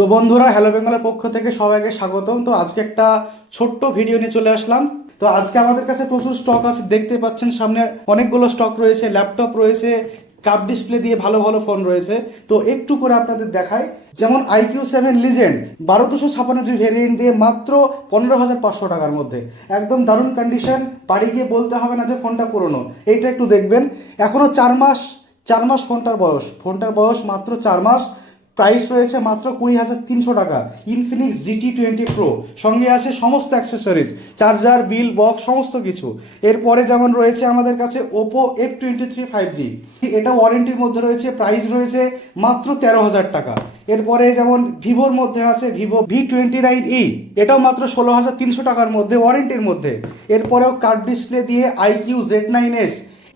তো বন্ধুরা, হ্যালো বেঙ্গলের পক্ষ থেকে সবাইকে স্বাগতম। তো আজকে একটা ছোট্ট ভিডিও নিয়ে চলে আসলাম। তো আজকে আমাদের কাছে প্রচুর স্টক আছে, দেখতে পাচ্ছেন সামনে অনেকগুলো স্টক রয়েছে, ল্যাপটপ রয়েছে, কার্ভ ডিসপ্লে দিয়ে ভালো ভালো ফোন রয়েছে। তো একটু করে আপনাদের দেখাই। যেমন IQ7 লিজেন্ড 12256 ভেরিয়েন্ট দিয়ে মাত্র 15,500 টাকার মধ্যে একদম দারুণ কন্ডিশন। বাড়ি গিয়ে বলতে হবে না যে ফোনটা পুরনো। এইটা একটু দেখবেন, এখনো 4 মাস ফোনটার বয়স মাত্র 4 মাস। প্রাইস রয়েছে মাত্র 20,300 টাকা। ইনফিনিক্স GT20 প্রো, সঙ্গে আছে সমস্ত অ্যাক্সেসরিজ, চার্জার, বিল, বক্স, সমস্ত কিছু। এরপরে যেমন রয়েছে আমাদের কাছে ওপো F23 5G, এটা ওয়ারেন্টির মধ্যে রয়েছে, প্রাইস রয়েছে মাত্র 13,000 টাকা। এরপরে যেমন ভিভোর মধ্যে আছে ভিভো V29e, এটাও মাত্র 16,300 টাকার মধ্যে, ওয়ারেন্টির মধ্যে। এরপরেও কার্ভ ডিসপ্লে দিয়ে IQ Z9s,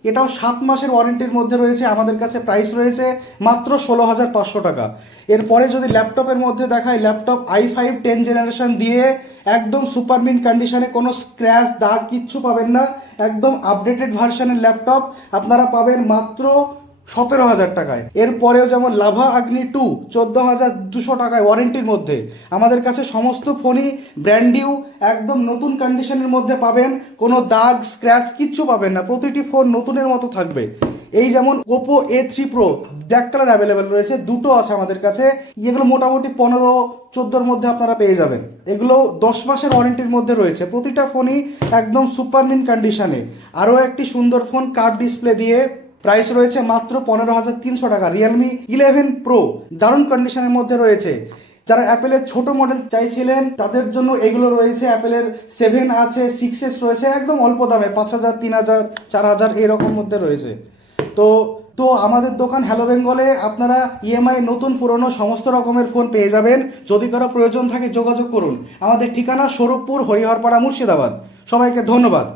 এটাও 7 মাসের ওয়ারেন্টির মধ্যে রয়েছে, আমাদের কাছে প্রাইস রয়েছে মাত্র 16,500 টাকা। এরপরে যদি ল্যাপটপের মধ্যে দেখায়, ল্যাপটপ i5 10 জেনারেশন দিয়ে একদম সুপার মিন কন্ডিশনে, কোনো স্ক্র্যাচ দাগ কিচ্ছু পাবেন না, একদম আপডেটেড ভার্সনের ল্যাপটপ আপনারা পাবেন মাত্র 17,000 টাকায়। এরপরেও যেমন লাভা আগ্নি 2 14,200 টাকায় ওয়ারেন্টির মধ্যে। আমাদের কাছে সমস্ত ফোনই ব্র্যান্ড নিউ, একদম নতুন কন্ডিশনের মধ্যে পাবেন, কোনো দাগ স্ক্র্যাচ কিচ্ছু পাবেন না, প্রতিটি ফোন নতুনের মতো থাকবে। এই যেমন Oppo A3 pro black colour available রয়েছে, দুটো আছে আমাদের কাছে। এগুলো মোটামুটি 15-14 মধ্যে আপনারা পেয়ে যাবেন। এগুলো 10 মাসের ওয়ারেন্টির মধ্যে রয়েছে, প্রতিটা ফোনই একদম সুপার মিন কন্ডিশনে। আরও একটি সুন্দর ফোন কার্ভ ডিসপ্লে দিয়ে, প্রাইস রয়েছে মাত্র 15,300 টাকা। রিয়েলমি 11 প্রো দারুণ কন্ডিশনের মধ্যে রয়েছে। যারা অ্যাপেলের ছোট মডেল চাইছিলেন তাদের জন্য এগুলো রয়েছে। অ্যাপেলের 7 আছে, 6s রয়েছে, একদম অল্প দামে 5,000, 3,000, 4,000 এরকম মধ্যে রয়েছে। তো তো আমাদের দোকান হ্যালো বেঙ্গলে আপনারা EMI নতুন পুরনো সমস্ত রকমের ফোন পেয়ে যাবেন। যদি কারো প্রয়োজন থাকে যোগাযোগ করুন। আমাদের ঠিকানা স্বরূপপুর, হরিহরপাড়া, মুর্শিদাবাদ। সবাইকে ধন্যবাদ।